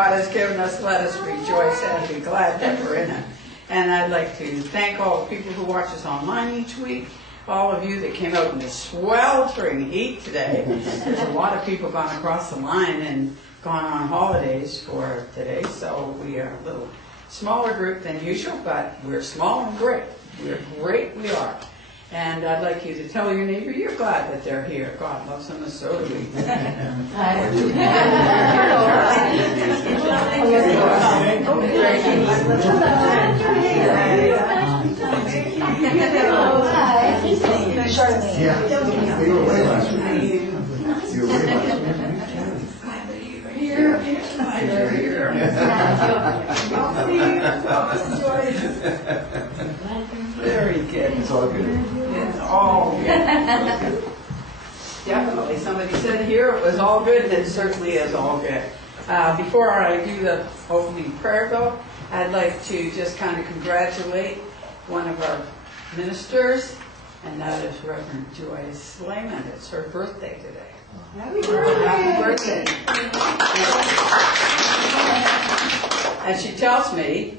God has given us, let us rejoice and be glad that we're in it. And I'd like to thank all the people who watch us online each week, all of you that came out in the sweltering heat today. There's a lot of people gone across the line and gone on holidays for today, so we are a little smaller group than usual, but we're small and great. We're great, we are. And I'd like you to tell your neighbor you're glad that they're here. God loves them, and so do we. Very good. It's all good. It's all good. Definitely. Somebody said here it was all good, and it certainly is all good. Before I do the opening prayer, though, I'd like to just kind of congratulate one of our ministers, and that is Reverend Joy Seaman. It's her birthday today. Happy birthday! Happy birthday! And she tells me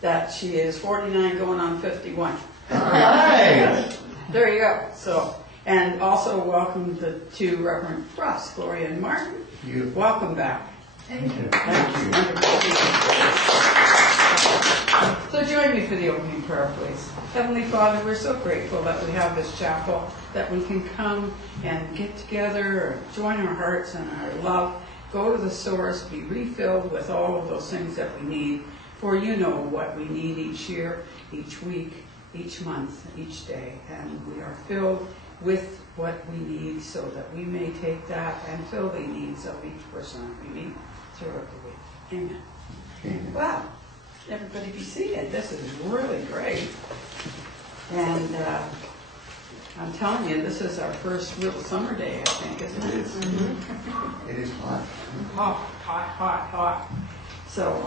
that she is 49 going on 51. All right. There you go. So, and also welcome the two Reverend Russ, Gloria and Martin. You. Welcome back. Thank you. So join me for the opening prayer, please. Heavenly Father, we're so grateful that we have this chapel, that we can come and get together, or join our hearts and our love, go to the source, be refilled with all of those things that we need. For you know what we need each year, each week, each month, each day. And we are filled with what we need so that we may take that and fill the needs of each person that we meet throughout the week. Amen. Amen. Wow. Everybody be seated. This is really great. And I'm telling you, this is our first real summer day, I think, isn't it? It is. Mm-hmm. It is hot. Hot, hot, hot, hot. So,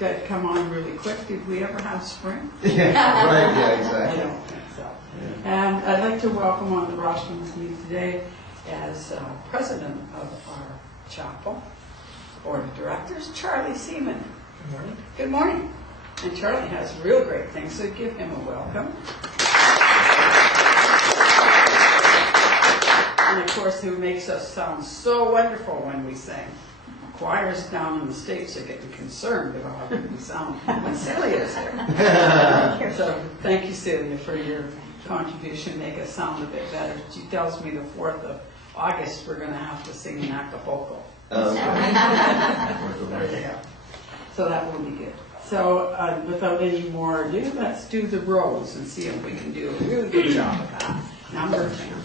that come on really quick. Did we ever have spring? Yeah, right, yeah, I exactly. don't think so. And I'd like to welcome on the rostrum with me today as president of our chapel board of directors, Charlie Seaman. Good morning. Good morning. And Charlie has real great things, so give him a welcome. And of course, who makes us sound so wonderful when we sing. Choirs down in the States are getting concerned about how we sound when Celia's here. So thank you, Celia, for your contribution. Make us sound a bit better. She tells me the 4th of August we're going to have to sing in Acapulco. Yeah. So that will be good. So without any more ado, let's do the rows and see if we can do a really good job of that. Number 10.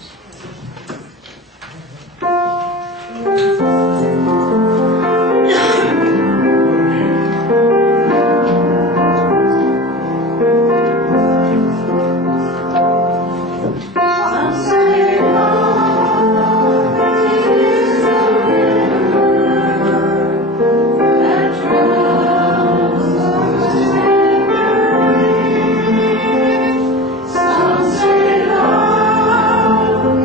Sunset on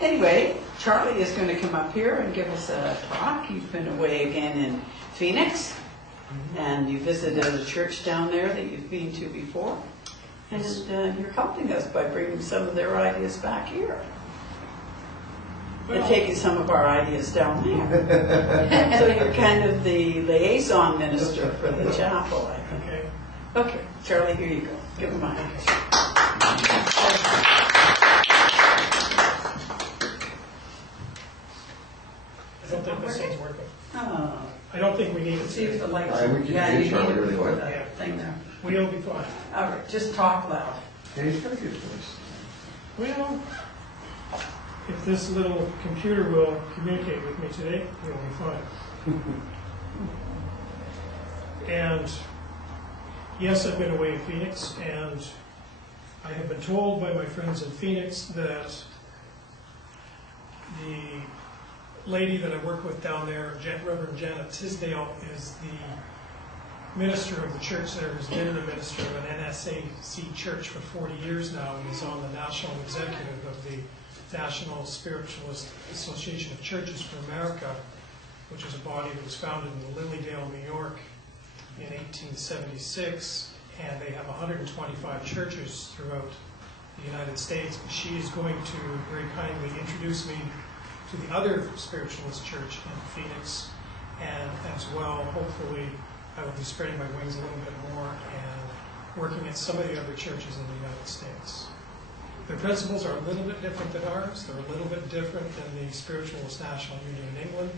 Anyway, Charlie is going to come up here and give us a talk. You've been away again in Phoenix, and you visited a church down there that you've been to before. And you're helping us by bringing some of their ideas back here. And taking some of our ideas down there. So you're kind of the liaison minister for the chapel, I think. Okay. Okay, Charlie, here you go. Give him a mic. I don't think this thing's working. Oh, I don't think we need it. see if the lights. All right, we can Yeah, hear you Charlie need to really put well. that thing there. We'll be fine. All right, just talk loud. Yeah, he's got a good voice. Well, if this little computer will communicate with me today, we'll be fine. And yes, I've been away in Phoenix, and I have been told by my friends in Phoenix that the lady that I work with down there, Reverend Janet Tisdale, is the minister of the church there, who's been the minister of an NSAC church for 40 years now, and is on the national executive of the National Spiritualist Association of Churches for America, which is a body that was founded in Lilydale, New York in 1876, and they have 125 churches throughout the United States. She is going to very kindly introduce me to the other spiritualist church in Phoenix, and as well, hopefully, I will be spreading my wings a little bit more and working at some of the other churches in the United States. Their principles are a little bit different than ours. They're a little bit different than the Spiritualist National Union in England,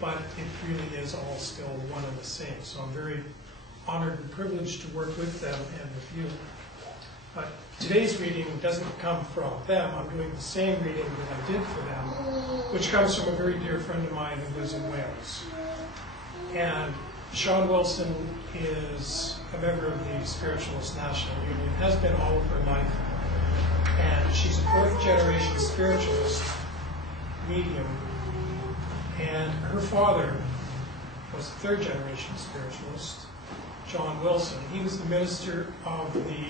but it really is all still one and the same. So I'm very honored and privileged to work with them and with you. But today's reading doesn't come from them. I'm doing the same reading that I did for them, which comes from a very dear friend of mine who lives in Wales. And Sean Wilson is a member of the Spiritualist National Union, has been all of her life. And she's a fourth-generation spiritualist medium. And her father was a third-generation spiritualist, John Wilson. He was the minister of the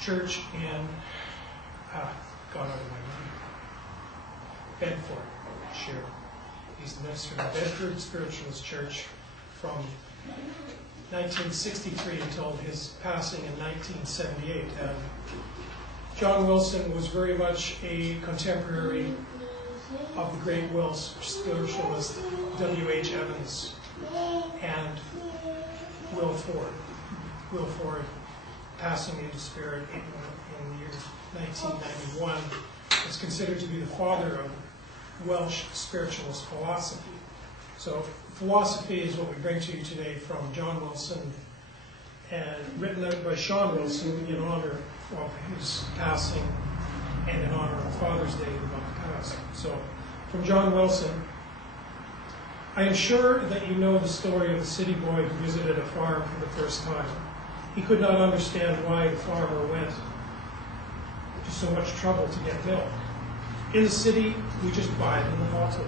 church in, gone out of my mind, Bedfordshire. He's the minister of the Bedford Spiritualist Church from 1963 until his passing in 1978. And John Wilson was very much a contemporary of the great Welsh spiritualist W.H. Evans and Will Ford. Will Ford, passing into spirit in the year 1991, is considered to be the father of Welsh spiritualist philosophy. So philosophy is what we bring to you today from John Wilson, and written out by Sean Wilson in honor of his passing and in honor of Father's Day about to pass. So from John Wilson: I am sure that you know the story of the city boy who visited a farm for the first time. He could not understand why the farmer went to so much trouble to get milk. In the city, we just buy it in the bottle.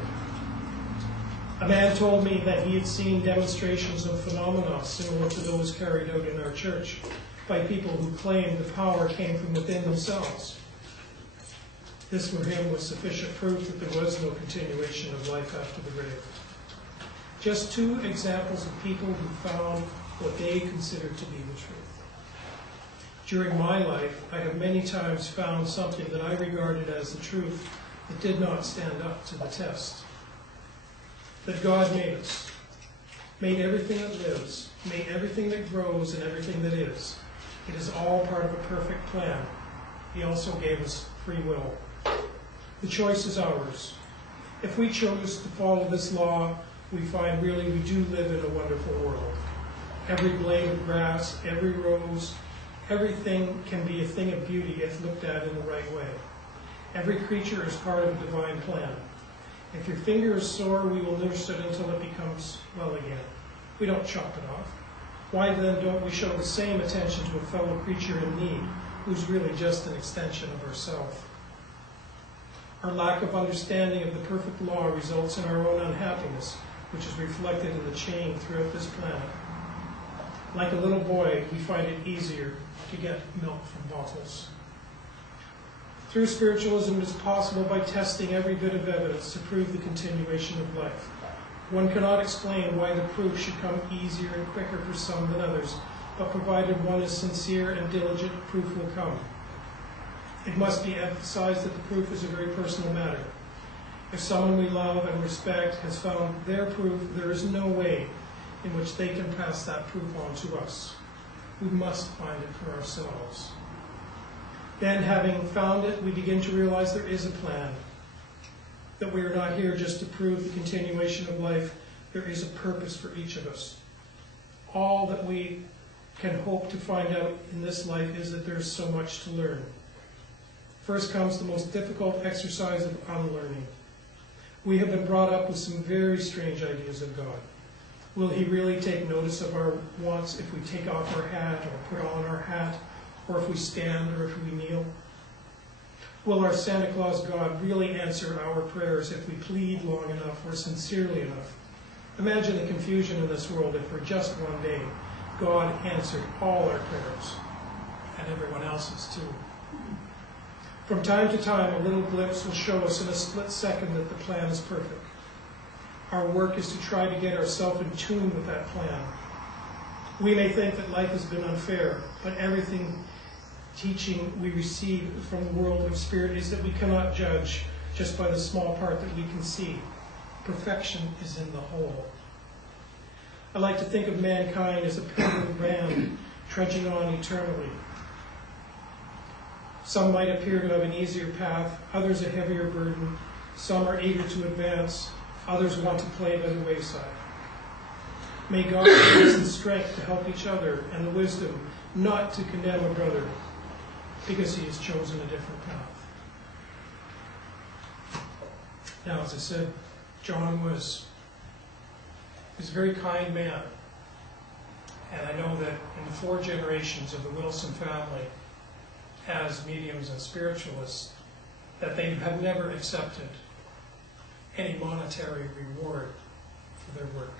A man told me that he had seen demonstrations of phenomena similar to those carried out in our church by people who claimed the power came from within themselves. This for him was sufficient proof that there was no continuation of life after the grave. Just two examples of people who found what they considered to be the truth. During my life, I have many times found something that I regarded as the truth that did not stand up to the test. That God made us, made everything that lives, made everything that grows and everything that is. It is all part of a perfect plan. He also gave us free will. The choice is ours. If we chose to follow this law, we find really we do live in a wonderful world. Every blade of grass, every rose, everything can be a thing of beauty if looked at in the right way. Every creature is part of a divine plan. If your finger is sore, we will nurse it until it becomes well again. We don't chop it off. Why then don't we show the same attention to a fellow creature in need, who's really just an extension of ourselves? Our lack of understanding of the perfect law results in our own unhappiness, which is reflected in the chain throughout this planet. Like a little boy, we find it easier to get milk from bottles. Through spiritualism, it is possible by testing every bit of evidence to prove the continuation of life. One cannot explain why the proof should come easier and quicker for some than others, but provided one is sincere and diligent, proof will come. It must be emphasized that the proof is a very personal matter. If someone we love and respect has found their proof, there is no way in which they can pass that proof on to us. We must find it for ourselves. Then, having found it, we begin to realize there is a plan, that we are not here just to prove the continuation of life. There is a purpose for each of us. All that we can hope to find out in this life is that there is so much to learn. First comes the most difficult exercise of unlearning. We have been brought up with some very strange ideas of God. Will he really take notice of our wants if we take off our hat or put on our hat, or if we stand or if we kneel? Will our Santa Claus God really answer our prayers if we plead long enough or sincerely enough? Imagine the confusion in this world if for just one day God answered all our prayers, and everyone else's too. From time to time, a little glimpse will show us in a split second that the plan is perfect. Our work is to try to get ourselves in tune with that plan. We may think that life has been unfair, but everything teaching we receive from the world of spirit is that we cannot judge just by the small part that we can see. Perfection is in the whole. I like to think of mankind as a pilgrim band trudging on eternally. Some might appear to have an easier path, others a heavier burden. Some are eager to advance, others want to play by the wayside. May God give us the strength to help each other and the wisdom not to condemn a brother because he has chosen a different path. Now, as I said, John was a very kind man. And I know that in the 4 generations of the Wilson family, as mediums and spiritualists, that they have never accepted any monetary reward for their work.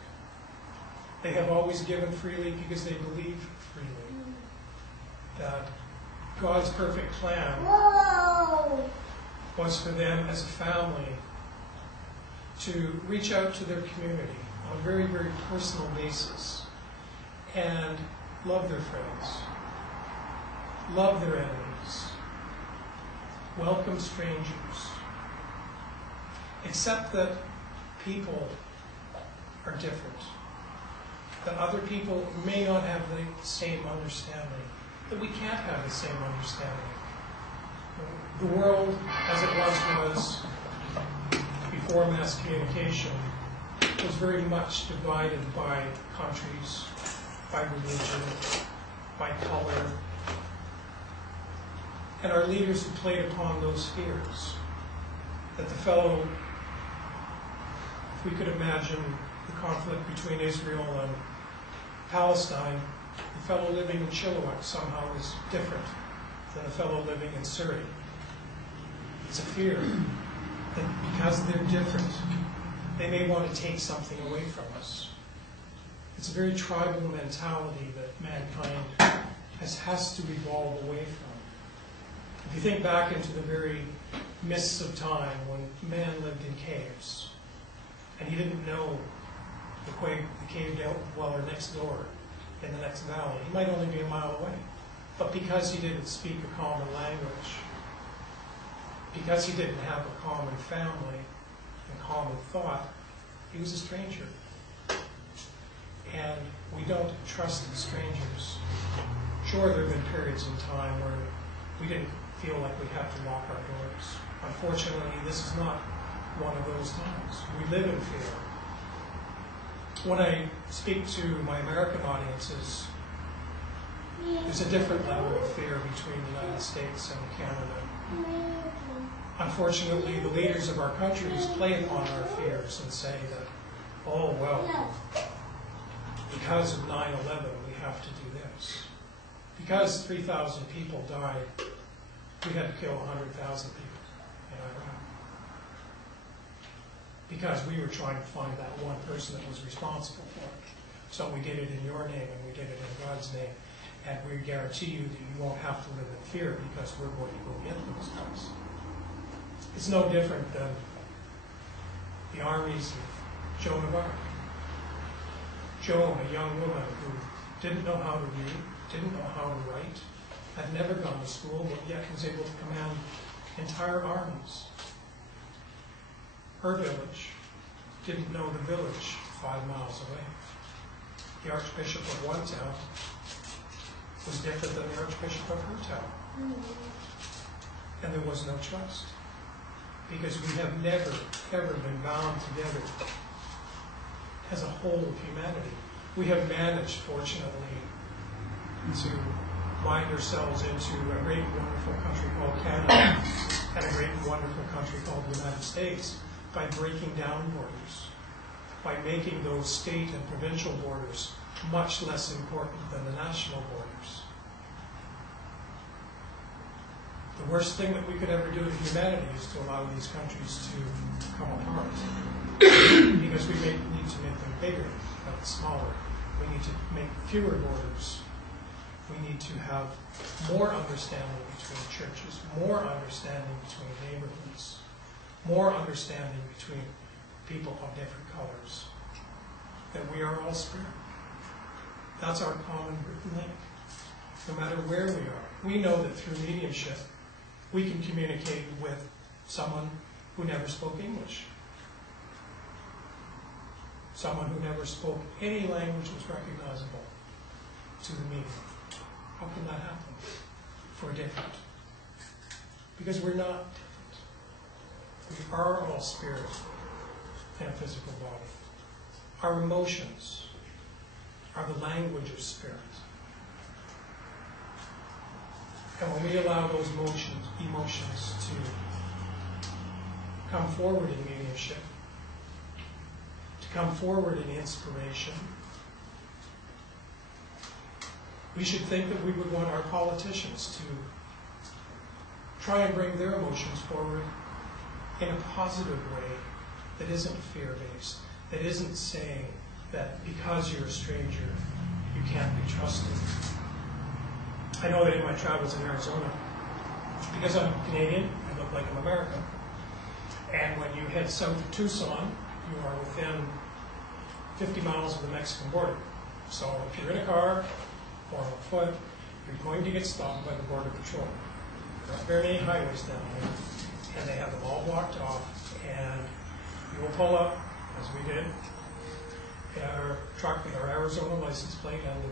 They have always given freely because they believe freely that God's perfect plan was for them as a family to reach out to their community on a very, very personal basis and love their friends, love their enemies, welcome strangers, accept that people are different, that other people may not have the same understanding, that we can't have the same understanding. The world, as it once was before mass communication, was very much divided by countries, by religion, by color. And our leaders have played upon those fears. That the fellow, if we could imagine the conflict between Israel and Palestine, the fellow living in Chilliwack somehow is different than a fellow living in Surrey. It's a fear that because they're different, they may want to take something away from us. It's a very tribal mentality that mankind has to evolve away from. If you think back into the very mists of time when man lived in caves, and he didn't know the cave dweller next door in the next valley. He might only be a mile away. But because he didn't speak a common language, because he didn't have a common family and common thought, he was a stranger. And we don't trust strangers. Sure, there have been periods in time where we didn't feel like we had to lock our doors. Unfortunately, this is not one of those times. We live in fear. When I speak to my American audiences, there's a different level of fear between the United States and Canada. Unfortunately, the leaders of our countries play upon our fears and say that, oh, well, because of 9/11, we have to do this. Because 3,000 people died, we had to kill 100,000 people in Iraq. Because we were trying to find that one person that was responsible for it. So we did it in your name and we did it in God's name. And we guarantee you that you won't have to live in fear because we're going to go get those guys. It's no different than the armies of Joan of Arc. Joan, a young woman who didn't know how to read, didn't know how to write, had never gone to school, but yet was able to command entire armies. Her village didn't know the village 5 miles away. The archbishop of one town was different than the archbishop of her town. And there was no trust. Because we have never, ever been bound together as a whole of humanity. We have managed, fortunately, to bind ourselves into a great, wonderful country called Canada and a great, wonderful country called the United States by breaking down borders, by making those state and provincial borders much less important than the national borders. The worst thing that we could ever do to humanity is to allow these countries to come apart. Because we need to make them bigger, not smaller. We need to make fewer borders. We need to have more understanding between churches, more understanding between neighborhoods, more understanding between people of different colors. That we are all spirit. That's our common link. No matter where we are. We know that through mediumship, we can communicate with someone who never spoke English. Someone who never spoke any language was recognizable to the medium. How can that happen? For different. Because we're not different. We are all spirit in a physical body. Our emotions are the language of spirit. And when we allow those emotions to come forward in mediumship, to come forward in inspiration, we should think that we would want our politicians to try and bring their emotions forward in a positive way that isn't fear-based, that isn't saying that because you're a stranger, you can't be trusted. I know that in my travels in Arizona, because I'm Canadian, I look like I'm American. And when you head south of Tucson, you are within 50 miles of the Mexican border. So if you're in a car or on foot, you're going to get stopped by the Border Patrol. There aren't very many highways down there, and they have them all blocked off, and you will pull up, as we did, in our truck with our Arizona license plate, and the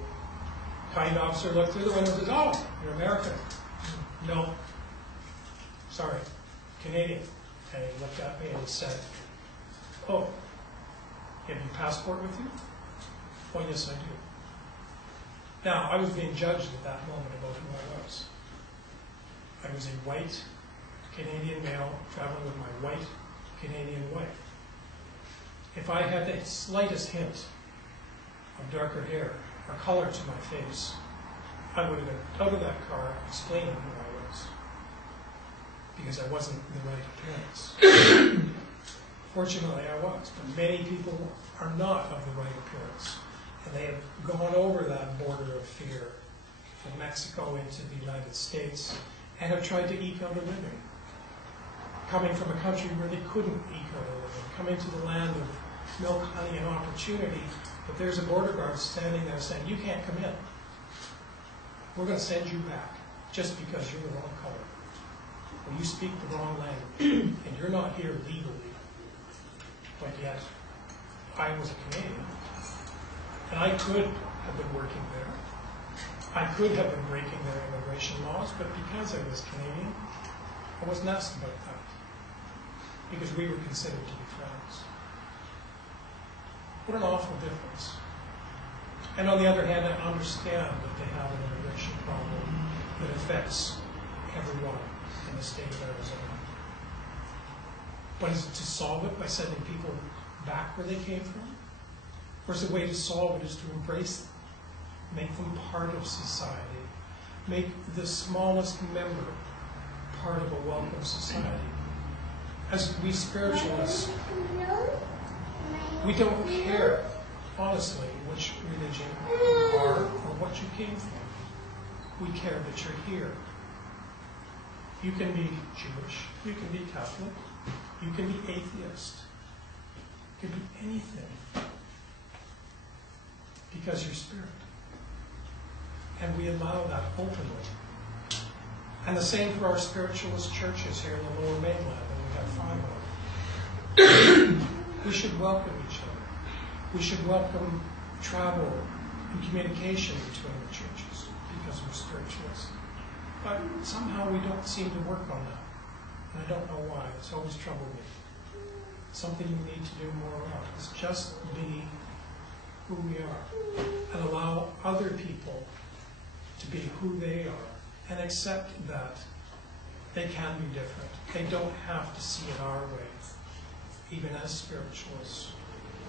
kind officer looked through the window and says, "Oh, you're American." "No, sorry, Canadian." And he looked at me and he said, "Oh, you have your passport with you?" "Oh, yes, I do." Now, I was being judged at that moment about who I was. I was a white Canadian male traveling with my white Canadian wife. If I had the slightest hint of darker hair or color to my face, I would have been out of that car explaining who I was, because I wasn't the right appearance. Fortunately, I was, but many people are not of the right appearance, and they have gone over that border of fear from Mexico into the United States and have tried to eke out a living, coming from a country where they couldn't eke out a living, coming to the land of milk, honey, and opportunity, but there's a border guard standing there saying, "You can't come in. We're going to send you back just because you're the wrong color, or you speak the wrong language, and you're not here legally." But yet, I was a Canadian, and I could have been working there. I could have been breaking their immigration laws, but because I was Canadian, I wasn't asked about that, because we were considered to be friends. What an awful difference. And on the other hand, I understand that they have an immigration problem that affects everyone in the state of Arizona. But is it to solve it by sending people back where they came from? Or is the way to solve it is to embrace them, make them part of society, make the smallest member part of a welcome society? As we spiritualists, we don't care, honestly, which religion you are or what you came from. We care that you're here. You can be Jewish, you can be Catholic, you can be atheist, you can be anything, because you're spirit. And we allow that openly. And the same for our spiritualist churches here in the Lower Mainland, and we have 5 of them. We should welcome each other. We should welcome travel and communication between the churches, because we're spiritualists. But somehow we don't seem to work on that. And I don't know why. It's always troubled me. Something we need to do more of is just be who we are and allow other people to be who they are and accept that they can be different. They don't have to see it our way, even as spiritualists.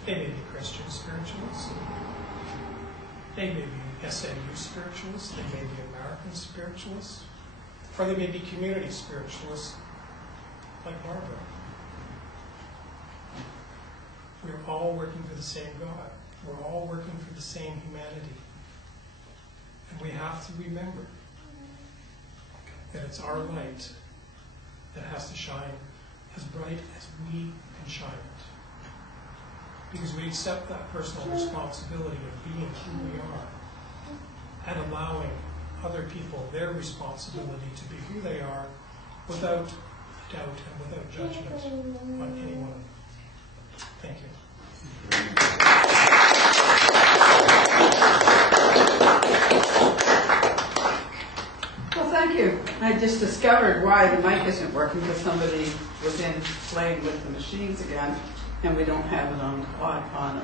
They may be Christian spiritualists. They may be SNU spiritualists. They may be American spiritualists. Or they may be community spiritualists, like Barbara. We're all working for the same God. We're all working for the same humanity. And we have to remember that it's our light that has to shine as bright as we can shine it. Because we accept that personal responsibility of being who we are and allowing other people their responsibility to be who they are without doubt and without judgment on anyone. Thank you. Well, thank you. I just discovered why the mic isn't working, because somebody was in playing with the machines again, and we don't have it on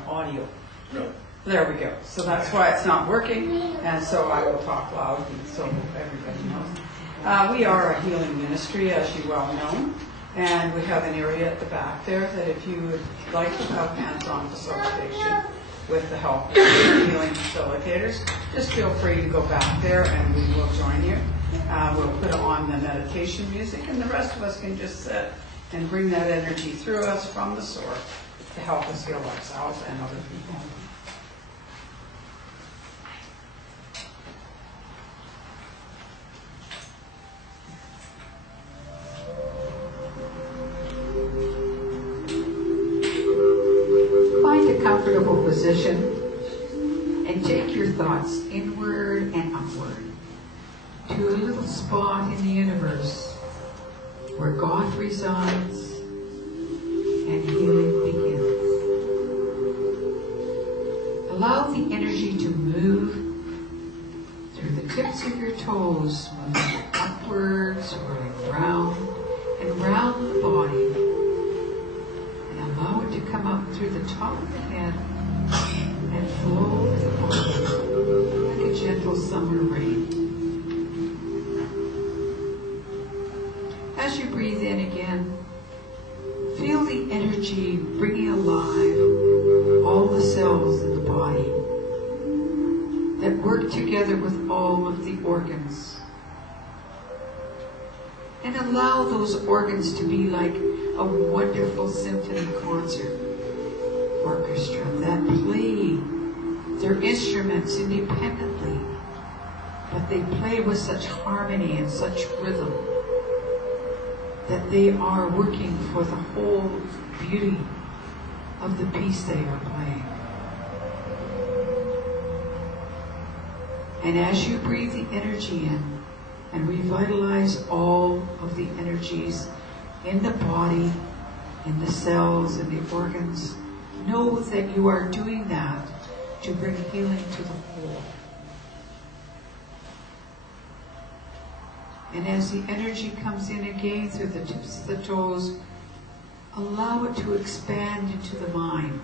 audio. No. There we go. So that's why it's not working, and so I will talk loud so everybody knows. We are a healing ministry, as you well know, and we have an area at the back there that if you would like to have hands-on facilitation with the help of healing facilitators, just feel free to go back there and we will join you. We'll put on the meditation music, and the rest of us can just sit and bring that energy through us from the source to help us heal ourselves and other people. Find a comfortable position and take your thoughts inward and upward to a little spot in the universe where God resides and healing begins. Allow the energy to move through the tips of your toes, moving upwards, swirling round and round the body, and allow it to come up through the top of the head and flow to the body like a gentle summer rain. As you breathe in again, feel the energy bringing alive all the cells in the body that work together with all of the organs. And allow those organs to be like a wonderful symphony concert orchestra that play their instruments independently, but they play with such harmony and such rhythm that they are working for the whole beauty of the piece they are playing. And as you breathe the energy in and revitalize all of the energies in the body, in the cells, in the organs, know that you are doing that to bring healing to the whole. And as the energy comes in again through the tips of the toes, allow it to expand into the mind.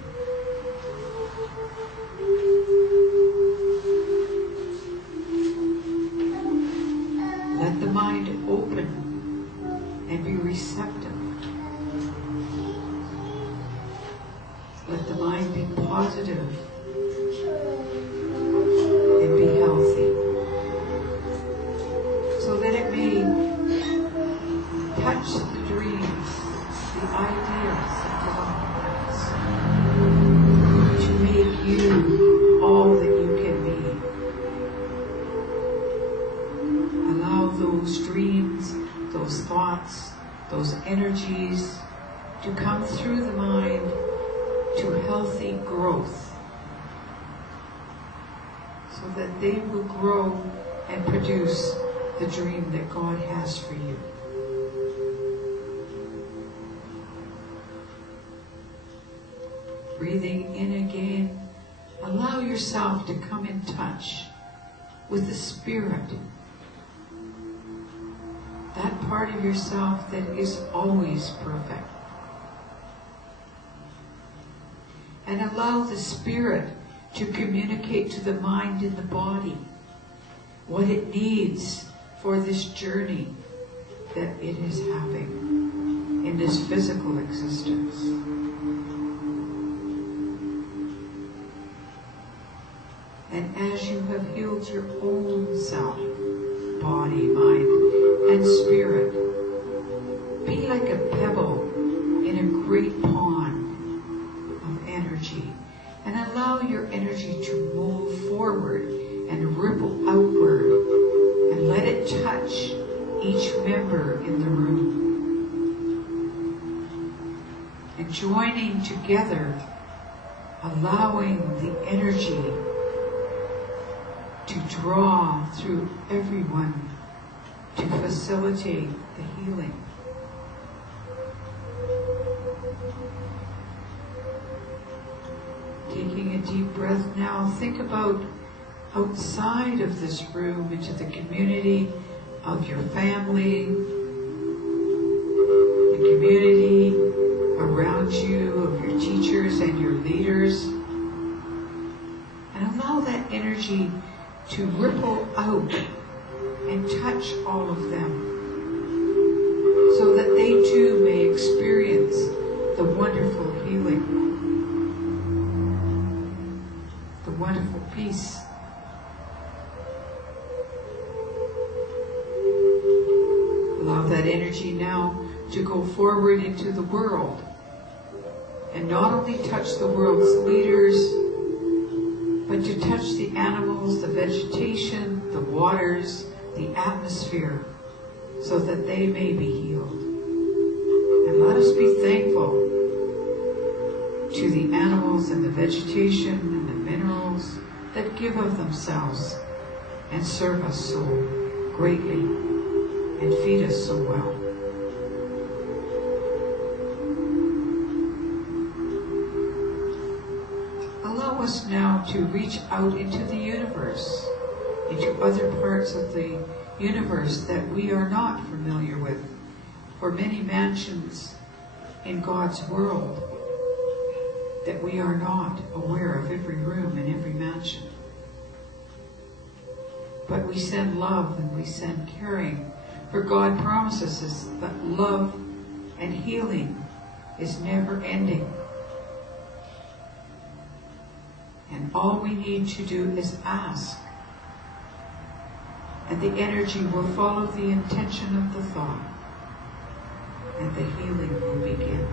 Let the mind open and be receptive. Let the mind be positive and be healthy, so that it may touch the dreams, the ideas of your hearts, to make you all that you can be. Allow those dreams, those healthy growth, so that they will grow and produce the dream that God has for you. Breathing in again, allow yourself to come in touch with the Spirit, that part of yourself that is always perfect. And allow the Spirit to communicate to the mind and the body what it needs for this journey that it is having in this physical existence. And as you have healed your own self, body, mind, and spirit, be like a pebble in a great pond of energy, and allow your energy to move forward and ripple outward, and let it touch each member in the room. And joining together, allowing the energy to draw through everyone to facilitate the healing. Taking a deep breath now, think about outside of this room, into the community of your family, the community around you, of your teachers and your leaders, and allow that energy to ripple out and touch all of them, so that they too may experience the wonderful healing, the wonderful peace. Allow that energy now to go forward into the world, and not only touch the world's leaders, but to touch the animals, the vegetation, the waters, the atmosphere, so that they may be healed. And let us be thankful to the animals and the vegetation and the minerals that give of themselves and serve us so greatly and feed us so well. Allow us now to reach out into the universe, into other parts of the universe that we are not familiar with, for many mansions in God's world that we are not aware of, every room and every mansion. But we send love and we send caring, for God promises us that love and healing is never ending. And all we need to do is ask, and the energy will follow the intention of the thought, and the healing will begin.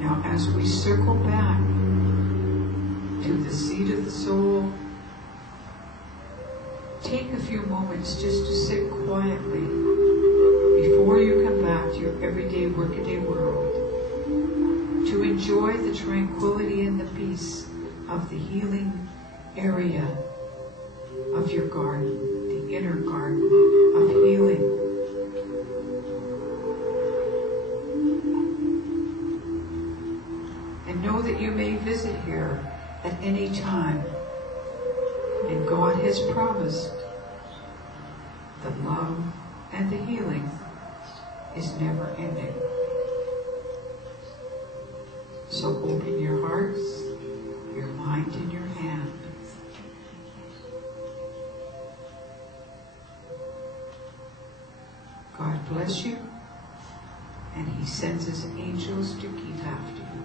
Now, as we circle back to the seat of the soul, take a few moments just to sit quietly before you come back to your everyday workaday world, to enjoy the tranquility and the peace of the healing area of your garden, the inner garden of healing. And know that you may visit here at any time, and God has promised the love and the healing is never ending. So open your hearts, your mind, and your hand. God bless you, and He sends His angels to keep after you.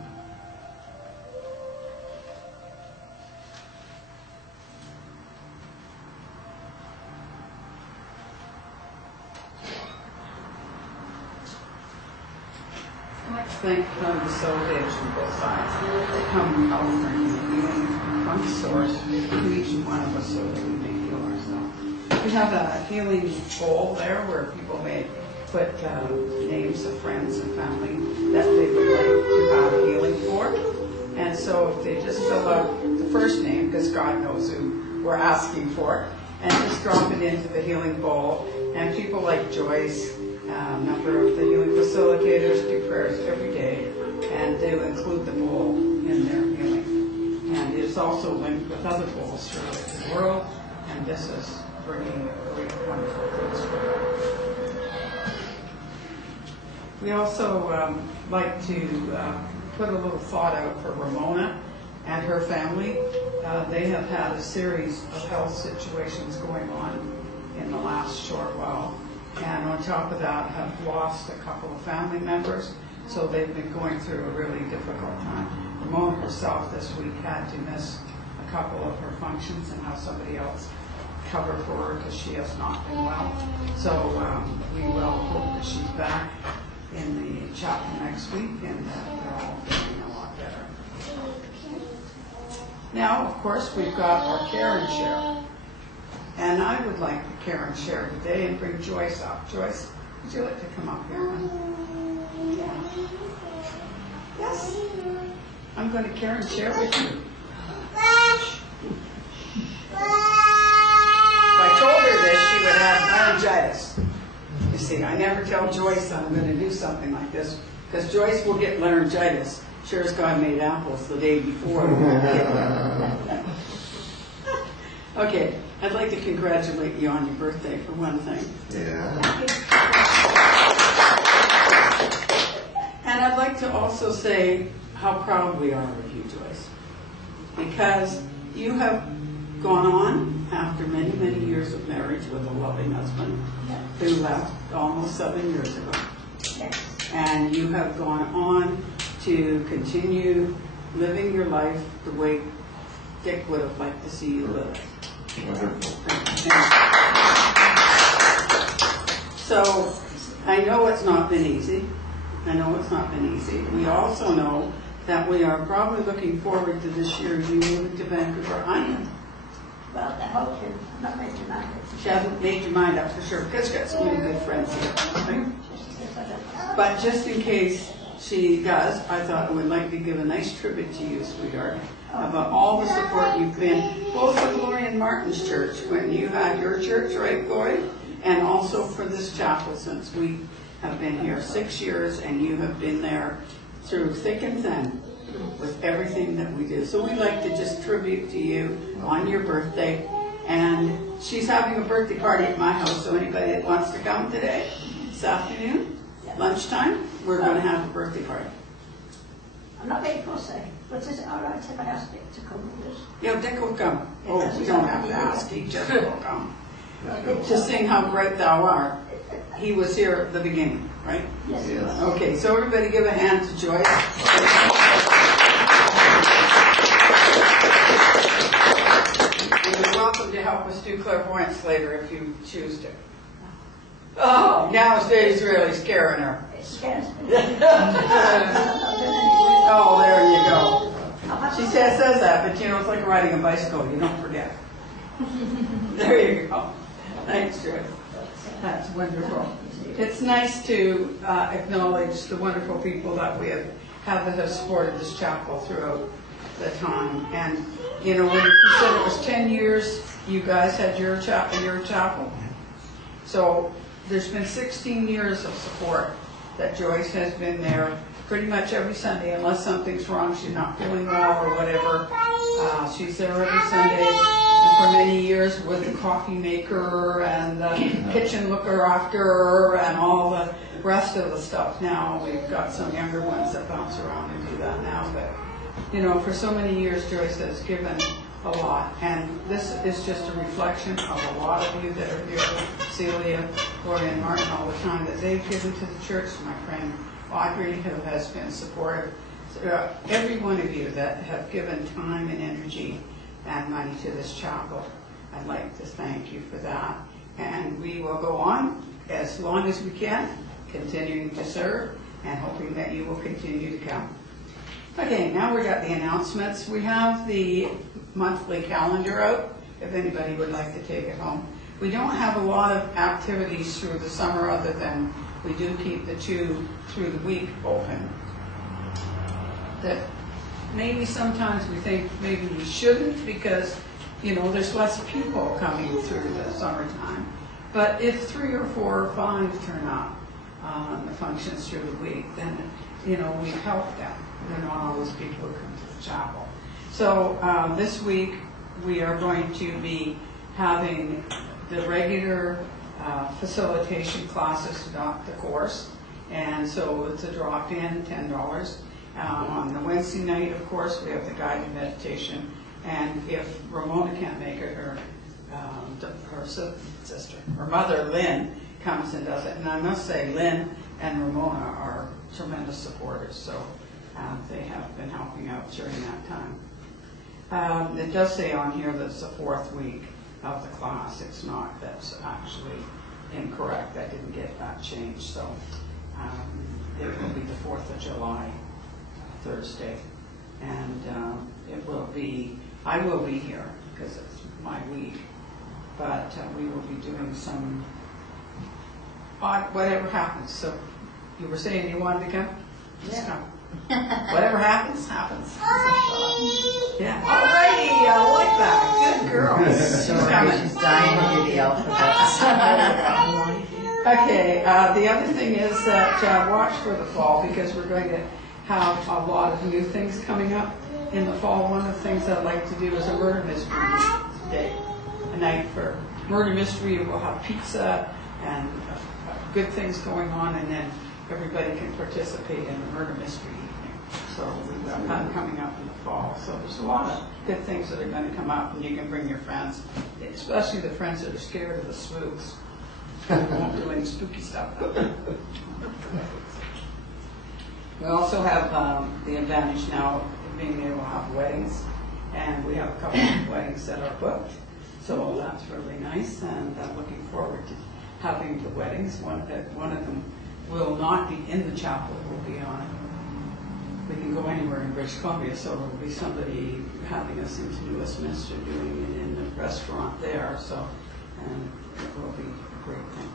Let's thank the soul edge from both sides that come offering healing from the source to each one of us so that we may heal ourselves. We have a healing bowl there where people may put names of friends and family that they would like to have healing for. And so if they just fill out the first name, because God knows who we're asking for, and just drop it into the healing bowl. And people like Joyce, a number of the healing facilitators do prayers every day, and they will include the bowl in their healing. And it's also linked with other bowls throughout the world, and this is bringing great, wonderful things for them. We also like to put a little thought out for Ramona and her family. They have had a series of health situations going on in the last short while. And on top of that, have lost a couple of family members. So they've been going through a really difficult time. Ramona herself this week had to miss a couple of her functions and have somebody else cover for her because she has not been well. So we will hope that she's back in the chapel next week and they're all feeling a lot better. Now, of course, we've got our care and share. And I would like to care and share today and bring Joyce up. Joyce, would you like to come up here? Yeah. Yes. I'm going to care and share with you. If I told her this, she would have laryngitis. You see, I never tell Joyce I'm going to do something like this, because Joyce will get laryngitis. Sure as God made apples the day before. Okay, I'd like to congratulate you on your birthday for one thing. Yeah. And I'd like to also say how proud we are of you, Joyce, because you have gone on after many, many years of marriage with a loving husband who left almost 7 years ago. And you have gone on to continue living your life the way Dick would have liked to see you live. Wonderful. So I know it's not been easy. We also know that we are probably looking forward to this year you moving to Vancouver Island. Well, I hope you're not made your mind up. She hasn't made your mind up for sure, because she's got so many good friends here. Right? But just in case she does, I thought I would like to give a nice tribute to you, sweetheart, about all the support you've been, both for Glory and Martin's church, when you had your church, right, Glory? And also for this chapel, since we have been here 6 years, and you have been there through thick and thin with everything that we do. So we'd like to just tribute to you on your birthday. And she's having a birthday party at my house, so anybody that wants to come today, this afternoon, lunchtime, we're going to have a birthday party. I'm not very fussy, but is it all right if I ask Dick to come with us? Yeah, Dick will come. Oh, we don't have to ask, he just will come. To sing How Great Thou Art. He was here at the beginning, right? Yes. Yes. Okay, so everybody give a hand to Joyce. And you're welcome to help us do clairvoyance later if you choose to. Oh, nowadays really scaring her. It scares me. Oh, there you go. She says that, but you know, it's like riding a bicycle. You don't forget. There you go. Thanks, Joyce. That's wonderful. It's nice to acknowledge the wonderful people that we have that have supported this chapel throughout the time. And, you know, when you said it was 10 years, you guys had your chapel. So there's been 16 years of support that Joyce has been there pretty much every Sunday, unless something's wrong, she's not feeling well or whatever. She's there every Sunday for many years with the coffee maker and the kitchen looker after her and all the rest of the stuff. Now we've got some younger ones that bounce around and do that now, but you know, for so many years Joyce has given a lot, and this is just a reflection of a lot of you that are here, Celia, Gloria, and Martin, all the time that they've given to the church. My friend Audrey, who has been supportive, every one of you that have given time and energy and money to this chapel, I'd like to thank you for that. And we will go on as long as we can, continuing to serve and hoping that you will continue to come. Okay, now we've got the announcements. We have the monthly calendar out, if anybody would like to take it home. We don't have a lot of activities through the summer other than we do keep the 2 through the week open. That maybe sometimes we think maybe we shouldn't because, you know, there's less people coming through the summertime. But if 3 or 4 or 5 turn up on the functions through the week, then, you know, we help them. They're not always people who come to the chapel. So this week we are going to be having the regular facilitation classes throughout the course. And so it's a drop-in, $10. On the Wednesday night, of course, we have the guided meditation. And if Ramona can't make it, her sister, her mother, Lynn, comes and does it. And I must say, Lynn and Ramona are tremendous supporters, so they have been helping out during that time. It does say on here that it's the 4th week of the class. It's not. That's actually incorrect. I didn't get that changed, so it will be the 4th of July, Thursday. And it will be, I will be here because it's my week, but we will be doing some, whatever happens. So you were saying you wanted to come? Just come. Whatever happens, happens. Yeah. Alrighty, I like that. Good girl. She's coming. She's dying to do the alphabet. Okay, the other thing is that watch for the fall because we're going to have a lot of new things coming up in the fall. One of the things I'd like to do is a murder mystery day, a night for murder mystery. We'll have pizza and good things going on, and then everybody can participate in the murder mystery evening. So we've got that coming up in the fall. So there's a lot of good things that are going to come up, and you can bring your friends, especially the friends that are scared of the spooks. We won't do any spooky stuff. We also have the advantage now of being able to have weddings, and we have a couple of weddings that are booked. So that's really nice, and I'm looking forward to having the weddings. One of them will not be in the chapel. It will be on. We can go anywhere in British Columbia, so there will be somebody having us into New Westminster doing it in the restaurant there. So, and it will be a great thing.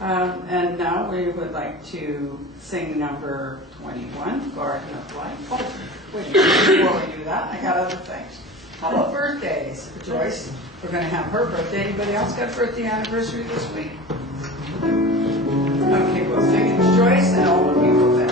And now we would like to sing number 21, Garden of Life. Oh, wait, before we do that, I got other things. How about birthdays? Joyce, we're going to have her birthday. Anybody else got birthday anniversary this week? Okay, we'll sing it to Joyce and all the people there.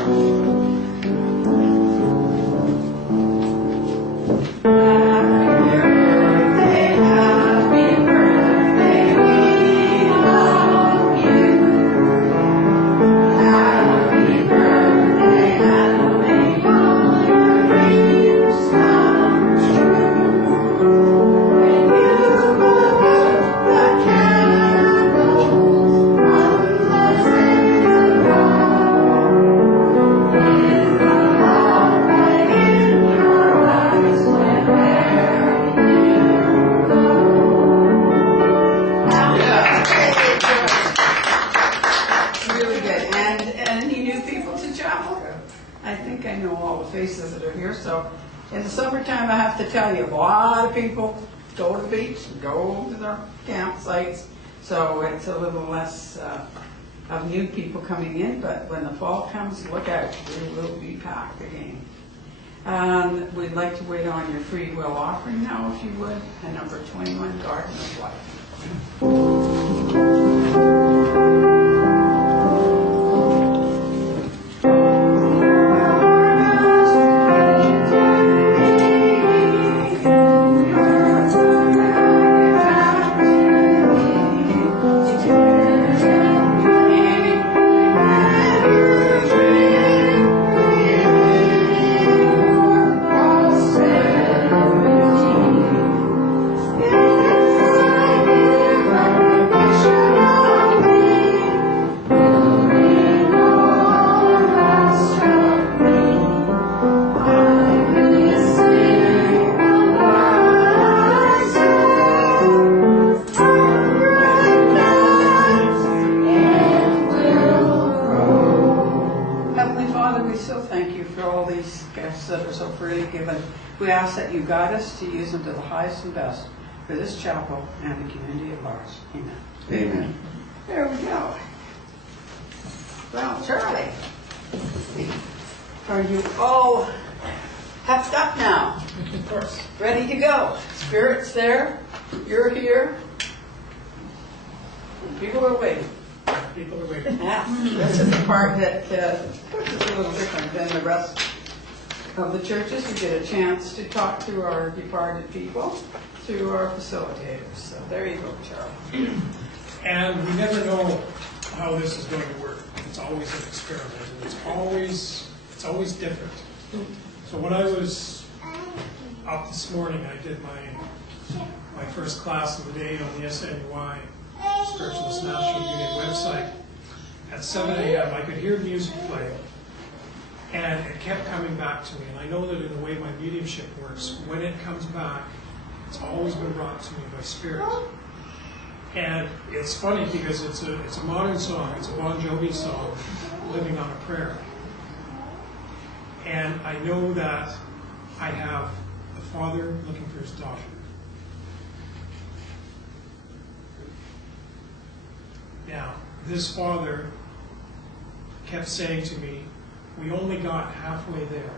Go to the beach, go to their campsites, so it's a little less of new people coming in, but when the fall comes, look out, we will be packed again. We'd like to wait on your free will offering now, if you would, and number 21, Garden of Life. We ask that you guide us to use them to the highest and best for this chapel and the community at large. Amen. Amen. There we go. Well, Charlie, are you all pepped up now? Of course. Ready to go? Spirit's there. You're here. People are waiting. People are waiting. Yeah, this is the part that of course, is a little different than the rest of the churches. We get a chance to talk to our departed people through our facilitators. So there you go, Charlie. And we never know how this is going to work. It's always an experiment, and it's always different. So when I was up this morning, I did my first class of the day on the SNUI Spiritualist National Union website. At 7 a.m., I could hear music play, and it kept coming back to me. And I know that in the way my mediumship works, when it comes back, it's always been brought to me by Spirit. And it's funny because it's a modern song. It's a Bon Jovi song, "Living on a Prayer." And I know that I have a father looking for his daughter. Now, this father kept saying to me, "We only got halfway there.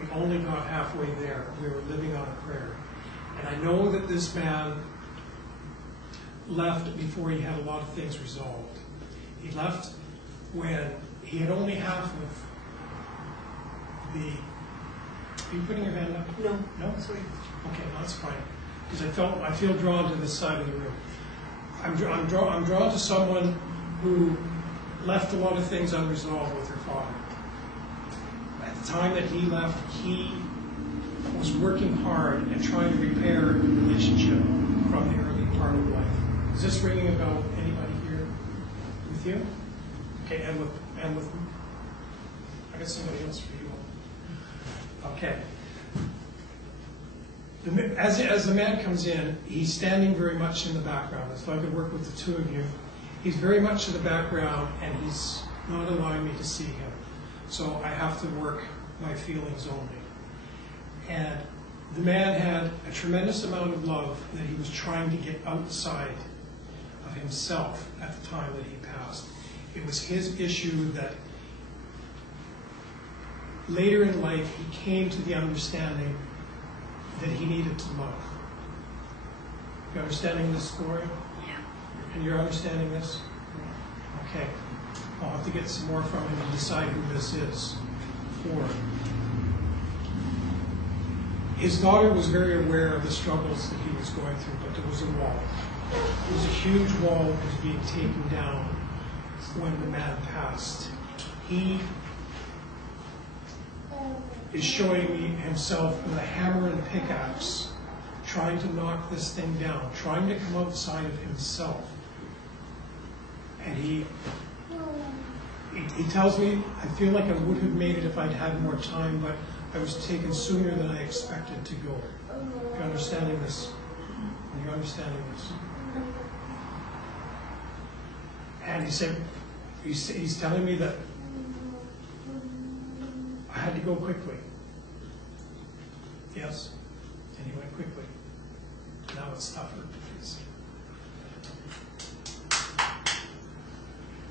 We only got halfway there. We were living on a prayer." And I know that this man left before he had a lot of things resolved. He left when he had only half of the... Are you putting your hand up? No. No? Sorry. Okay, that's fine. Because I feel drawn to this side of the room. I'm drawn to someone who left a lot of things unresolved with her father. At the time that he left, he was working hard and trying to repair a relationship from the early part of life. Is this ringing a bell? Anybody here with you? Okay, and with I got somebody else for you. Okay. As the man comes in, he's standing very much in the background. If I could work with the two of you, he's very much in the background, and he's not allowing me to see him. So I have to work my feelings only. And the man had a tremendous amount of love that he was trying to get outside of himself at the time that he passed. It was his issue that later in life he came to the understanding that he needed to love. You understanding this story? Yeah. And you're understanding this? Okay. I'll have to get some more from him and decide who this is for. His daughter was very aware of the struggles that he was going through, but there was a wall. There was a huge wall that was being taken down when the man passed. He is showing me himself with a hammer and pickaxe, trying to knock this thing down, trying to come outside of himself. And he tells me, "I feel like I would have made it if I'd had more time, but I was taken sooner than I expected to go." You're understanding this? Are you understanding this? And he said, he's telling me that I had to go quickly. Yes, and he went quickly. Now it's tougher.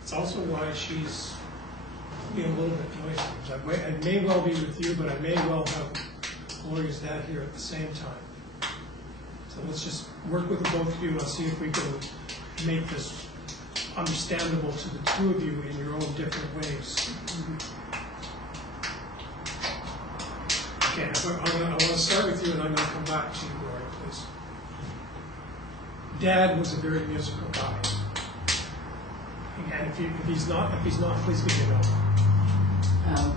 It's also why she's being a little bit noisy. I may well be with you, but I may well have Gloria's dad here at the same time. So let's just work with the both of you and see if we can make this understandable to the two of you in your own different ways. Okay, I want to start with you, and I'm going to come back to you, Gloria, please. Dad was a very musical guy. And if he's not, please give me a note.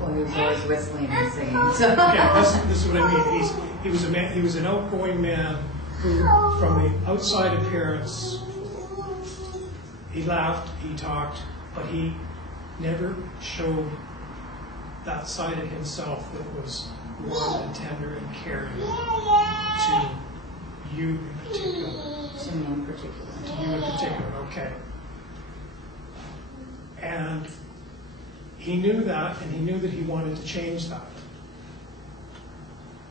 Well, he was always whistling and singing. So. Yeah, this is what I mean. He was an outgoing man who, from the outside appearance, he laughed, he talked, but he never showed that side of himself that was warm and tender and caring to you in particular. To me in particular. To you in particular, okay. And he knew that, and he knew that he wanted to change that.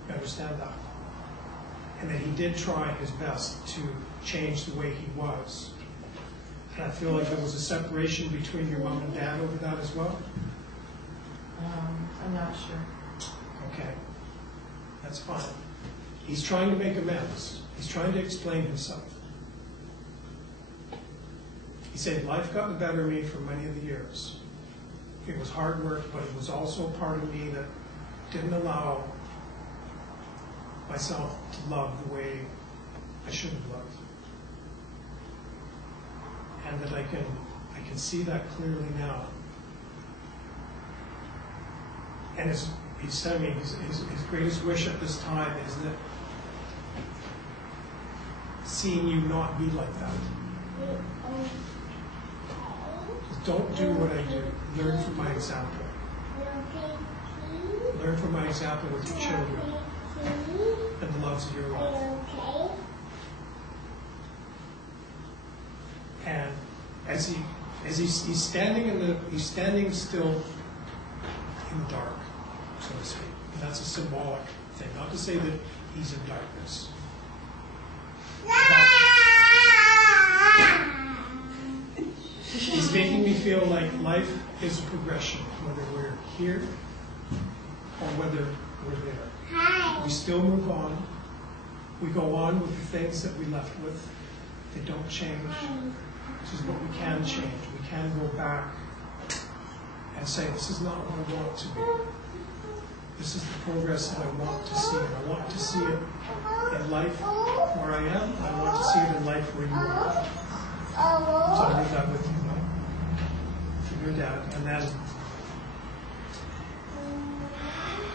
You understand that? and that he did try his best to change the way he was. And I feel like there was a separation between your mom and dad over that as well. I'm not sure. Okay, that's fine. He's trying to make amends. He's trying to explain himself. He said, life got the better of me for many of the years. It was hard work, but it was also a part of me that didn't allow myself to love the way I should have loved. And that I can see that clearly now. And he's telling me his greatest wish at this time is that seeing you not be like that. Just don't do what I do. Learn from my example. Learn from my example with your children and the loves of your life. And as he's standing still in the dark, so to speak. And that's a symbolic thing. Not to say that he's in darkness. He's making me feel like life is a progression, whether we're here or whether we're there. We still move on. We go on with the things that we left with. They don't change. This is what we can change. We can go back and say, this is not what I want it to be. This is the progress that I want to see. And I want to see it in life where I am. I want to see it in life where you are. So I'll leave that with you, no? From your dad. And then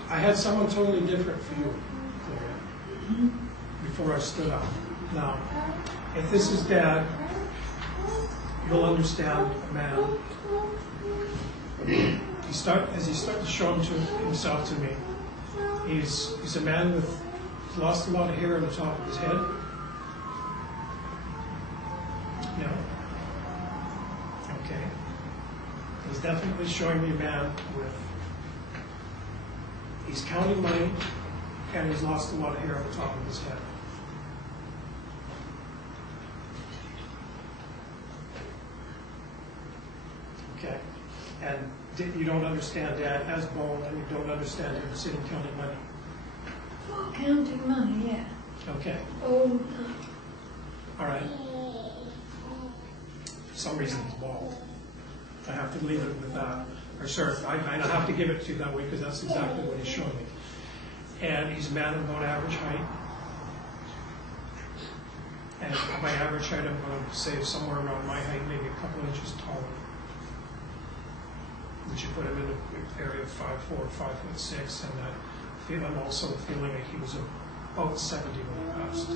I had someone totally different for you, Gloria, before I stood up. Now, if this is Dad, you'll understand a man. As he started to show himself to me, he's a man with lost a lot of hair on the top of his head. No? Okay. He's definitely showing me a man with, he's counting money, and he's lost a lot of hair on the top of his head. Okay. And you don't understand Dad as bone, and you don't understand him sitting counting money. Oh, counting money, yeah. Okay. Oh, All right. For some reason he's bald. I have to leave it with that. Or sorry, I have to give it to you that way because that's exactly what he's showing me. And he's a man of about average height. And by average height, I'm going to say somewhere around my height, maybe a couple inches taller. Which would put him in an area of 5'4", 5'6", and I'm also feeling like he was about 70 when he passed.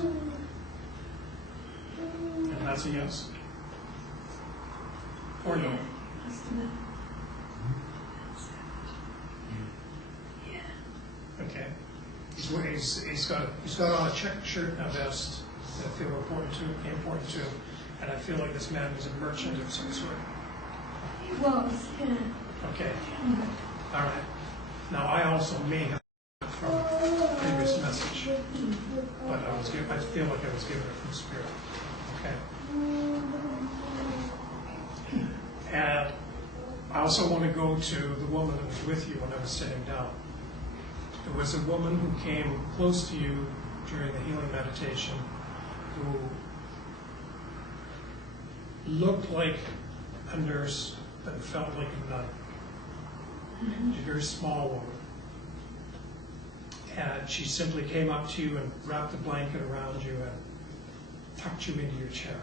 And that's a yes? Or no? Okay. He's got on a checked shirt and a vest that I feel important to him, and I feel like this man was a merchant of some sort. he was, yeah. Okay. All right. Now I also may have from a previous message, but I feel like I was given it from Spirit. Okay. And I also want to go to the woman that was with you when I was sitting down. There was a woman who came close to you during the healing meditation who looked like a nurse but felt like a nun. She's a very small woman. And she simply came up to you and wrapped a blanket around you and tucked you into your chair.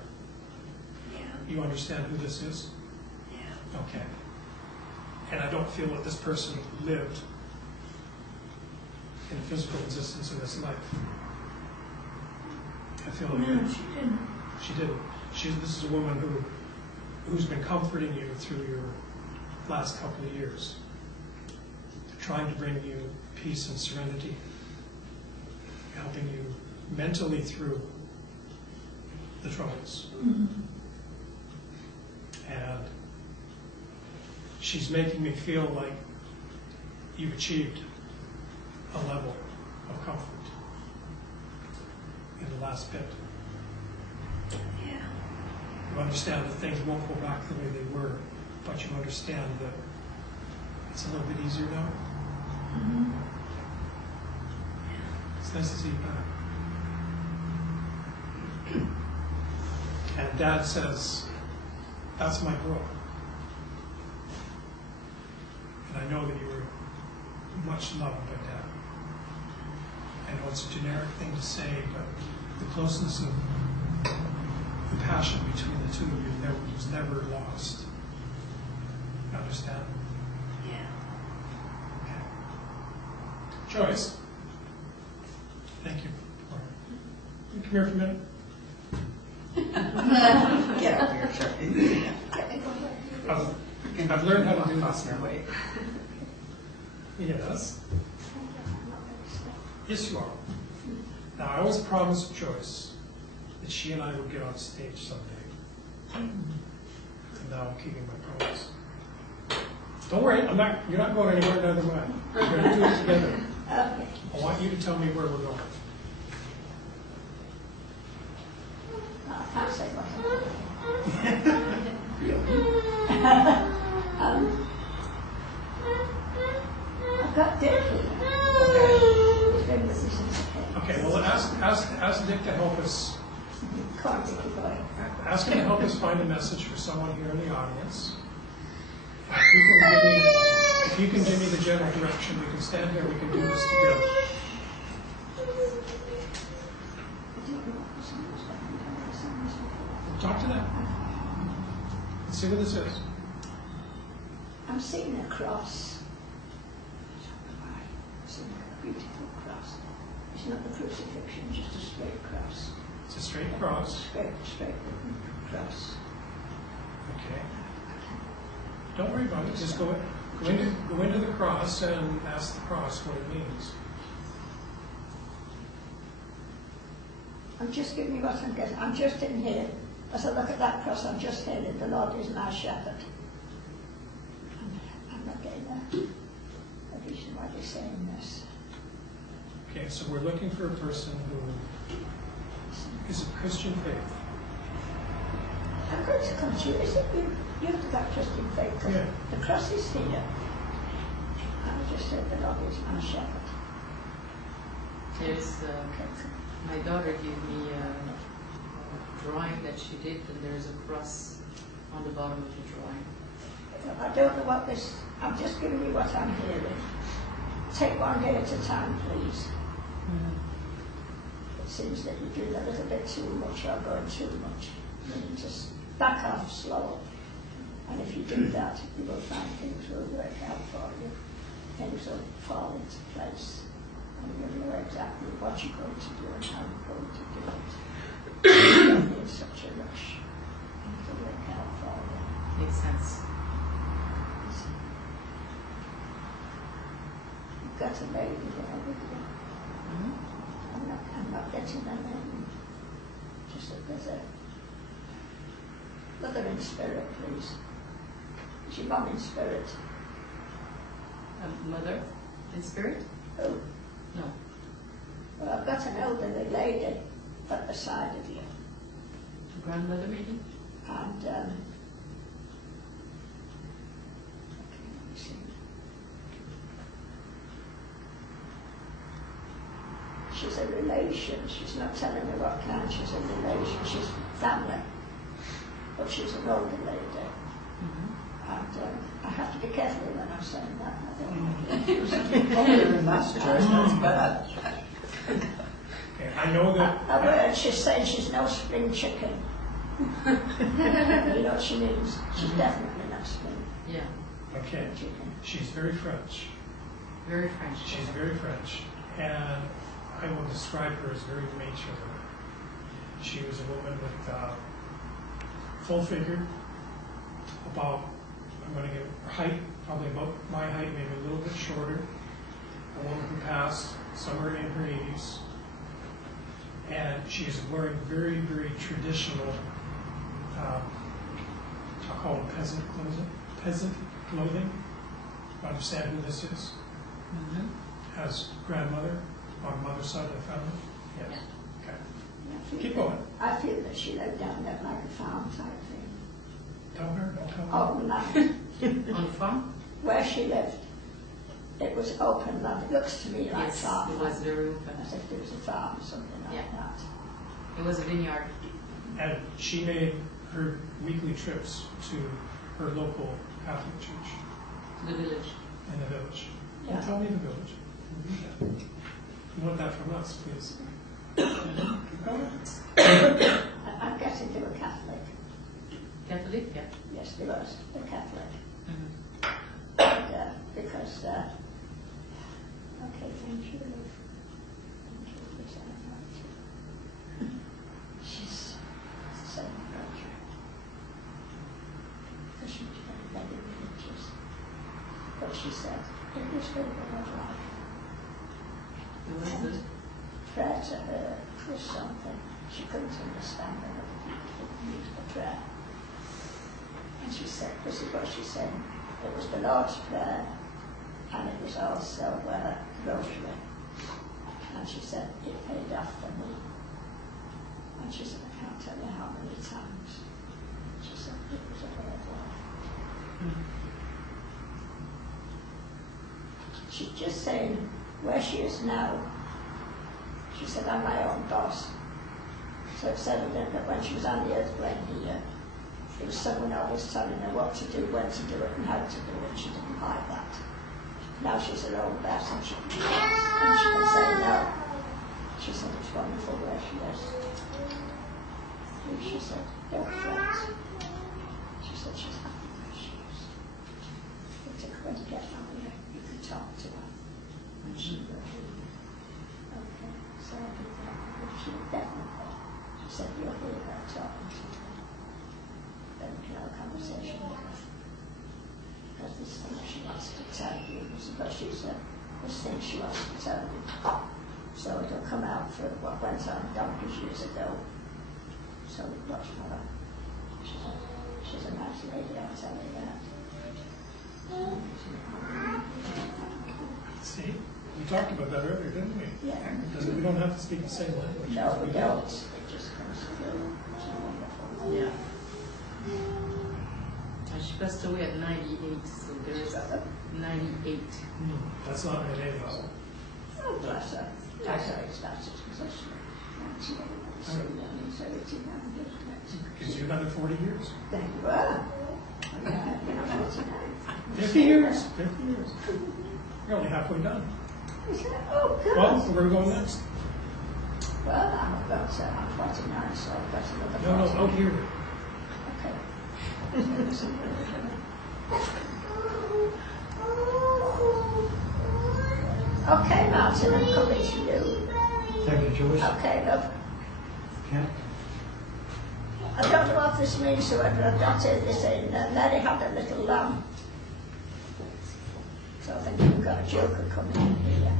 Yeah. You understand who this is? Yeah. Okay. And I don't feel that this person lived in physical existence in this life. I feel like No, she didn't. she didn't. This is a woman who's been comforting you through your last couple of years, trying to bring you peace and serenity, helping you mentally through the troubles. Mm-hmm. And she's making me feel like you've achieved a level of comfort. the last bit. Yeah. You understand that things won't go back the way they were, but you understand that it's a little bit easier now. Mm-hmm. It's nice to see you back. And Dad says, that's my girl. And I know that you were much loved by Dad. I know it's a generic thing to say, but the closeness of the passion between the two of you was never lost. You understand? Yeah. Okay. Joyce, thank you. You come here for a minute. Get up here, Sharpie. I've learned how to do Cross this your now. way. Yes. Yes, you are. Now, I always promised Joyce that she and I would get on stage someday. And now I'm keeping my promise. Don't worry, you're not going anywhere, neither am I. We're going to do it together. Okay. I want you to tell me where we're going. I can't say what I've got Dick here. He's been with me since I Okay, well, ask Dick to help us. Come on, Dickie boy. Ask him to help us find a message for someone here in the audience. If you can give me the general direction, we can stand here, we can do this together. Talk to them. Let's see what this is. I'm seeing a cross. I'm seeing a beautiful cross. It's not the crucifixion, just a straight cross. It's a straight cross. Straight cross. Okay. Don't worry about it. Just go into the cross and ask the cross what it means. I'm just giving you what I'm getting. I'm just in here. As I look at that cross, I'm just hearing the Lord is my shepherd. I'm not getting a reason why they're saying this. Okay, so we're looking for a person who is of Christian faith. I'm going to come to you. Is it you have to got Christian faith? 'Cause Yeah. the cross is here. I just said the Lord is my shepherd. There's, my daughter gave me a drawing that she did, and there's a cross on the bottom of the drawing. I don't know what this. I'm just giving you what I'm hearing. Take one day at a time, please. It seems that you're doing a little bit too much or going too much. You need to back off slow. And if you do that, you will find things will work out for you. Things will fall into place. And you'll know exactly what you're going to do and how you're going to do it. Don't be in such a rush. It'll work out for you. Makes sense. You've got a lady there with you. I'm not getting her name. Just that there's a mother in spirit, please. Is your mum in spirit? A mother in spirit? Oh, No. well, I've got an elderly lady at the side of you. A grandmother maybe? And, okay, let me see. She's a relation. She's not telling me what kind. She's a relation. She's family. But she's an older lady. And I have to be careful when I'm saying that. I don't want to confuse her. Older than that, Joyce, that's bad. Okay, I know that. A word, she's saying she's no spring chicken. You know what she means? She's definitely not spring Yeah. Okay, chicken. she's very French. Very French. She's very French, and I will describe her as very matronly. She was a woman with full figure, about, I'm going to get her height, probably about my height, maybe a little bit shorter. A woman who passed somewhere in her 80s. And she is wearing very, very traditional, I'll call it peasant clothing. You understand who this is? Has grandmother on mother's side of the family? Yes. Okay. Keep going. I feel that she lived down there like a farm type thing. Tell her, don't tell her. Open land. On the farm? Where she lived, it was open land. It looks to me like Yes, farm. it was very open. As if there was a farm or something like Yeah. that. It was a vineyard. And she made her weekly trips to her local Catholic church To the village. in the village. Yeah. Tell me the village. We'll do that. You want that from us, please. Keep going. I'm guessing they were Catholic. Catholic, yeah. Yes, they was. They're Catholic. Mhm. And, because, okay, thank you. Thank you for saying that. She's saying that. Because she's very religious. But she said, it was very good life. It was the Prayer to her was something. She couldn't understand that other people didn't use the prayer. And she said, this is what she said, it was the Lord's Prayer, and it was also Rosary. And she said, it paid off for me. And she said, I can't tell you how many times. She said, it was a way of life. She's just saying where she is now. She said, I'm my own boss. So it's evident that when she was on the airplane here, there was someone always telling her what to do, when to do it, and how to do it. She didn't like that. Now she's her own boss, and she can say no. She said it's wonderful where she is. She said, they're friends. She said she's happy where she is. But when you get on here, you can talk to her. And she will. Okay, so I did that. But she definitely, she said, you'll hear her talking to her. Then we can have a conversation with her. Because this thing she wants to tell you, but she said, this thing she wants to tell you. So it'll come out for what went on donkeys years ago. So watch for her. She's a nice lady, I'll tell you that. See? We talked about that earlier, didn't we? Yeah. Because we don't have to speak the same language. No, we don't. It just comes through. It's wonderful. yeah. And she passed away at 98, so there's 98. That's not my name, though. Oh, bless her. That's how it starts its position. Because you've done it 40 years. Thank you. Well, 50 years. 50 years. You're only halfway done. Is that? Oh, good. Well, where are we going next? Well, I'm about, I'm 49, so I've got another 40. No, out here. Okay. Okay, Martin, I'm coming to you. Thank you, Joyce. Okay, love. Okay. I don't know what this means to her, but I've got it. It's in Mary had a little lamb. So I think we've got a joker coming in here.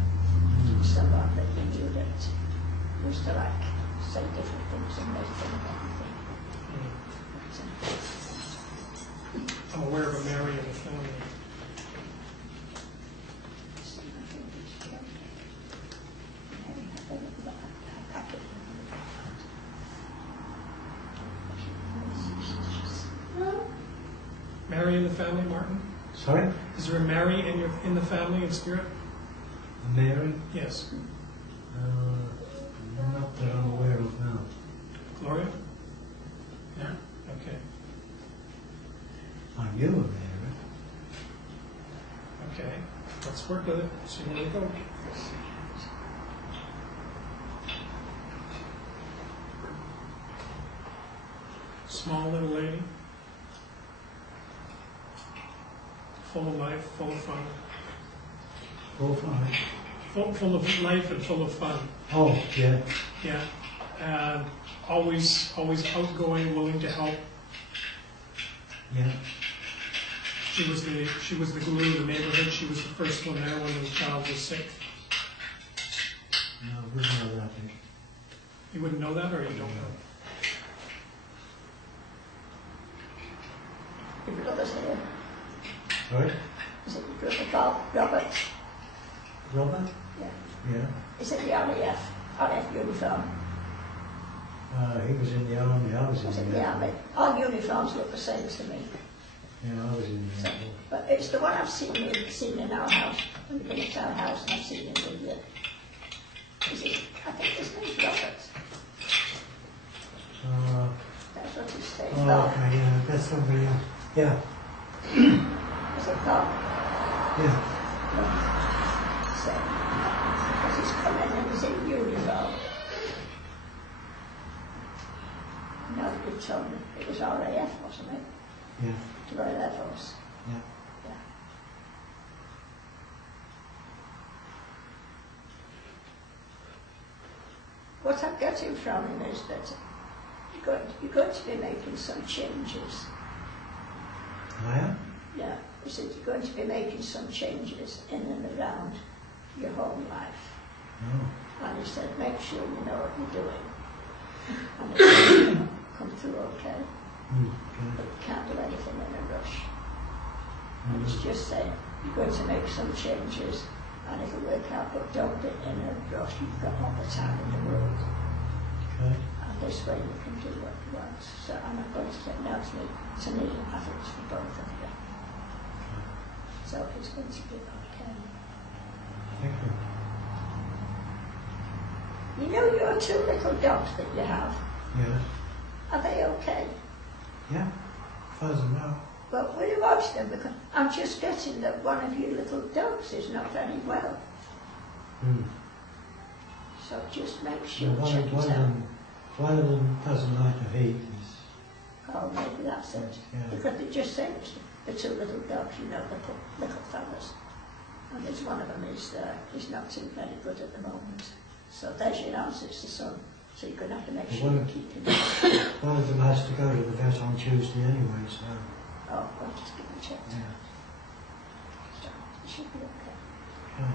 Someone that we knew that used to like say different things and make them everything. I'm aware of a Mary in the family. Mary in the family, Martin? Sorry? Is there a Mary in the family in spirit? Mary? Yes. Not that I'm aware of now. Gloria? Yeah. Okay. I knew a Mary. Okay. Let's work with it. See where we go. Small little lady. Full of life, full of fun. Oh, fine. Full of life and full of fun. Oh, yeah. Yeah. And always outgoing, willing to help. Yeah. She was the glue of the neighborhood. She was the first one there when the child was sick. No, I wouldn't know that. You wouldn't know that, or you don't know? Your brother's here. Sorry? Is it your brother Bob? Robert? Robert? Yeah. Yeah. Is it the RAF? RAF uniform? He was in the army, I was Was in it the the army. army? All uniforms look the same to me. Yeah, I was in the army. But it's the one I've seen in our house, when we've been at our house, and I've seen in the, I think his name's Robert. That's what he's saying. Oh, okay, yeah, that's somebody else. Yeah, Is it Bob? yeah. So, because he's come in and he's in uniform. Now that you told me, it was RAF, wasn't it? Yeah, Royal Air Force. yeah. Yeah. What I'm getting from him is that you're going to be making some changes. I am? Yeah, he said you're going to be making some changes in and around your home life. Oh, And he said, make sure you know what you're doing. And it'll come through okay. okay. But you can't do anything in a rush. And he's just saying, you're going to make some changes and it'll work out, but don't be in a rush. You've got all the time in the world. Okay. And this way you can do what you want. So I'm not going to say no to me. To me, I think it's for both of you. So it's going to be okay. Thank you. You know your two little dogs that you have, Yeah, are they okay? yeah. Fuzz them out. But will you watch them? Because I'm just getting that one of your little dogs is not very well. So just make sure, Yeah, check it out. one of them doesn't like the heat. Oh, maybe that's it. Yeah. Because they just say it's the two little dogs, you know, little fellas. And there's one of them is not too very good at the moment. So there's your answer, it's the son. So you're going to have to make sure you keep him. One of them has to go to the vet on Tuesday anyway, so Oh, well, just give him a check. yeah. So it should be okay. Okay.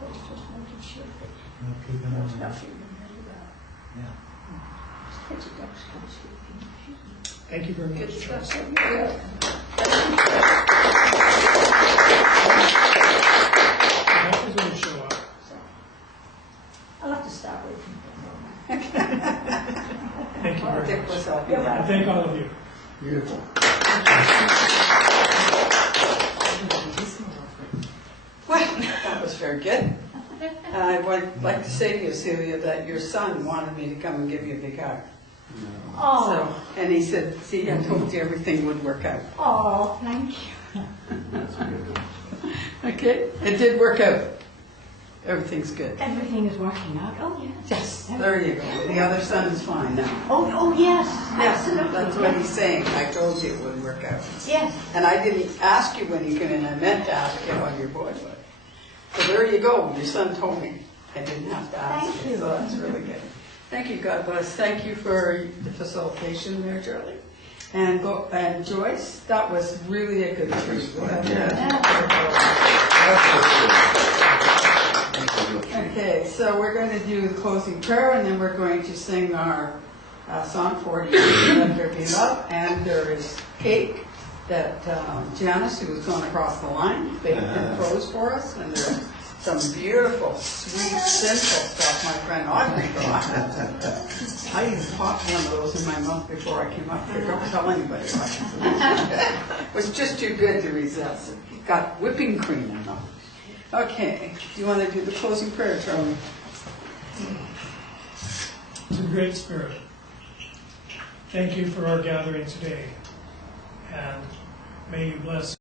But it's just making sure that I'll keep an eye he's on not it. feeling very well. Yeah. Pretty dogs can't sleep. Thank you very Good much, stuff. Charles. Doctors will show up. So I'll have to start waiting for a moment. Thank you very Dick much. was up. You're I welcome. thank all of you. Beautiful. Well, that was very good. I would like to say to you, Celia, that your son wanted me to come and give you a big hug. Oh, So, and he said, see, I told you everything would work out. oh, thank you. Okay, it did work out. Everything's good. Everything is working out. Oh, yes. Yes, there you go. The other son is fine now. Oh, yes. Yes, Absolutely. that's what he's saying. I told you it would work out. Yes. And I didn't ask you when you came in. I meant to ask you on your boy, but. So there you go. Your son told me. I didn't have to ask Thank you. So that's really good. Thank you, God bless. Thank you for the facilitation there, Charlie. And Joyce, that was really a good treat. Okay, so we're going to do the closing prayer, and then we're going to sing our song 40, Let There Be Love, and there is cake that Janice, who was going across the line, baked and froze for us, and there's some beautiful, sweet, simple stuff my friend Audrey brought. I even popped one of those in my mouth before I came up here. Don't tell anybody about it. It was just too good to resist. It got whipping cream in them. Okay, do you want to do the closing prayer, Charlie? To the Great Spirit, thank you for our gathering today, and may you bless